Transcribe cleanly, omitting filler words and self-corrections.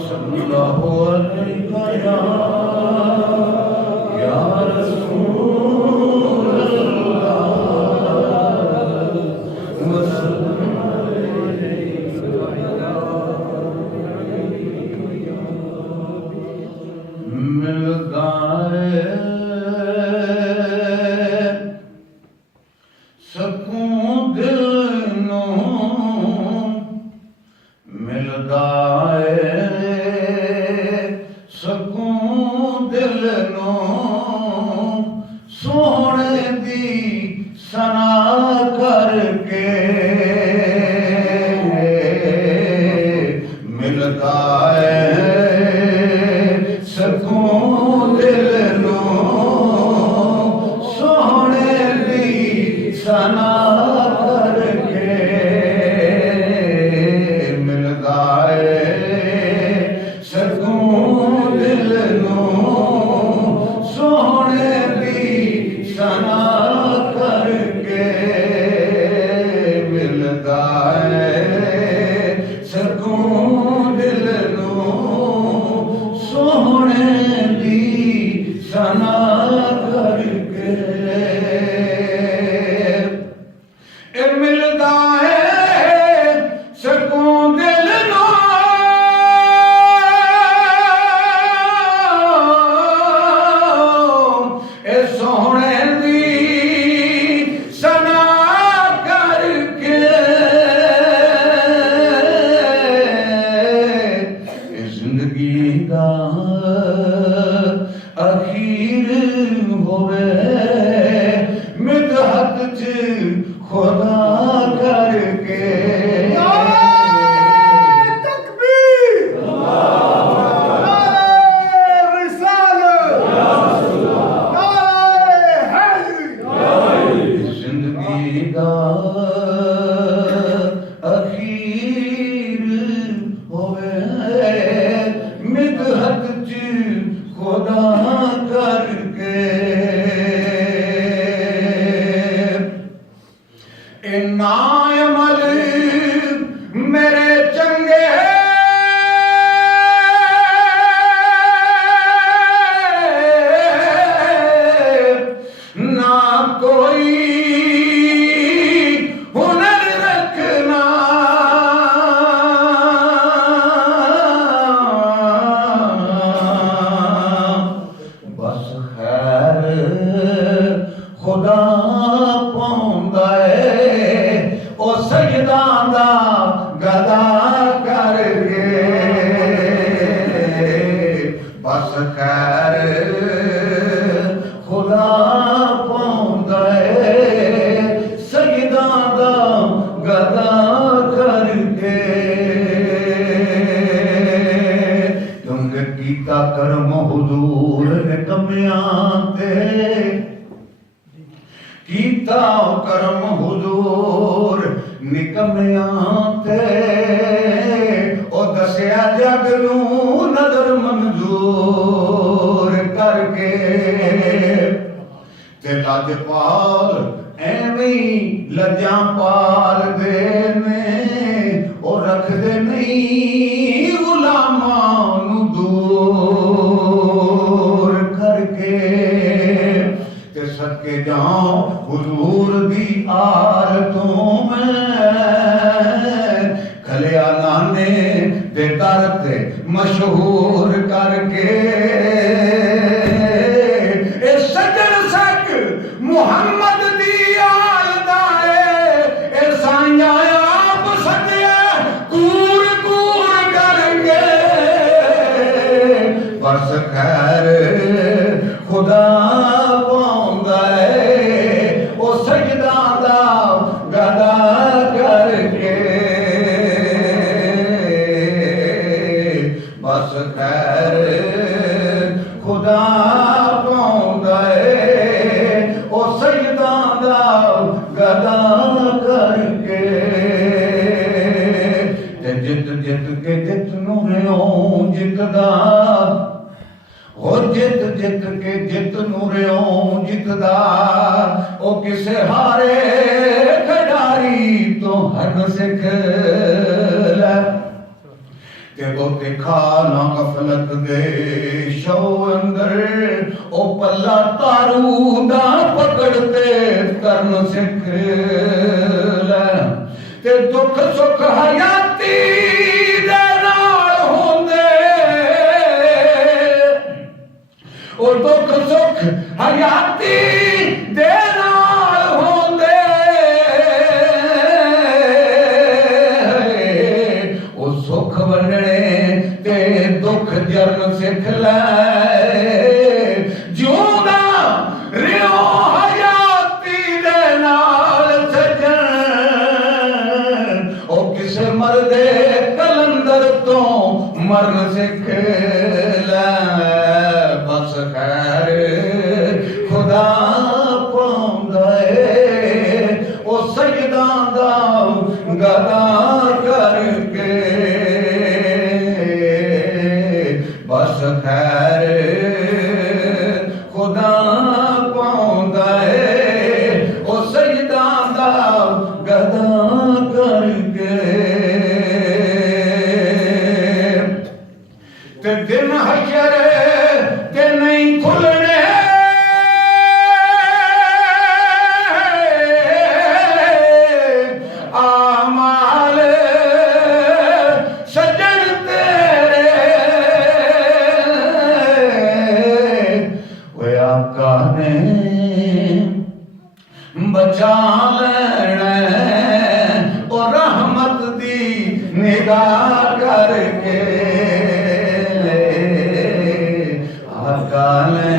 सल्लल्लाहु अलैहि या रसूल मिल गए सकून दिल नो मिल गए सकून दिल नो सोहने दी सना करके मिल गए सकून दिल नो सोहने दी सना करके मिल गए सकून दिल नो सोहने दी सना करके मिल गए सकून दिल नो सोहने दी सना करके ए मिलदा है सकून दिल नो ए सोहने दी सना करके ए जिंदगी दा अखीर होवे मिदहत च खुदा करके तकबीर नारे रिसालत नारे हैदरी जिंदगी दा अखीर होवे मिदहत च खुदा करके नायमल मेरे चंगे ना कोई हुनर रखना बस खैर खुदा पाउंदा ओ सजदा दा गदा करके बस खैर खुदा पाउंदा सजदा दा गदा करके क्योंकि कीता कर्म हुजूर ने कमियां ते कीता कर्म हुजूर निकमियां ते ओ दसिया जग नूं नजर मंजूर करके ते लजपाल एवें लज्जां पाल दे ने ओ रखदे नहीं गुलामां नूं दूर करके ते सदके जाऊं हुजूर दी आल तो मैं खलिया नाने दे दर ते मशहूर करके ए सजन सक मुहम्मद दी आल दाए ए साइया आप सदिया कूर कूर करके बस खैर खुदा पाउंदा ओ सजदा दा गदा करके बस खैर खुदा पाउंदा ओ सजदा दा गदा करके जित जित के जित नूरियों जितदा ओ जित जित के जित नूरियों जितदा ओ किसे हारे खिडारी तो हन सिख ले ते बहुते खाना गफलत दे शो अंदर ओ पल्ला तारू दा पकड़ते करन सिख ले ते दुख सुख हयाती दे नाल होंदे ओ दुख सुख हयाती दे नाल होंदे ओ सुख वंडने ते दुख जरन सिख ले जिउंदा रिओ हयाती दे नाल सजन ओ किसे मरदे कलंदर तो मरन सिख ले बस खैर खुदा पाउंदा है ओ सजदा दा गदा करके बस खैर खुदा पाउंदा है ओ सजदा दा गदा करके ते दिन हशर ते नहीं खुलने आमाल सजन तेरे वो आका ने बचा लेना और रहमत दी निगाह करके आका ने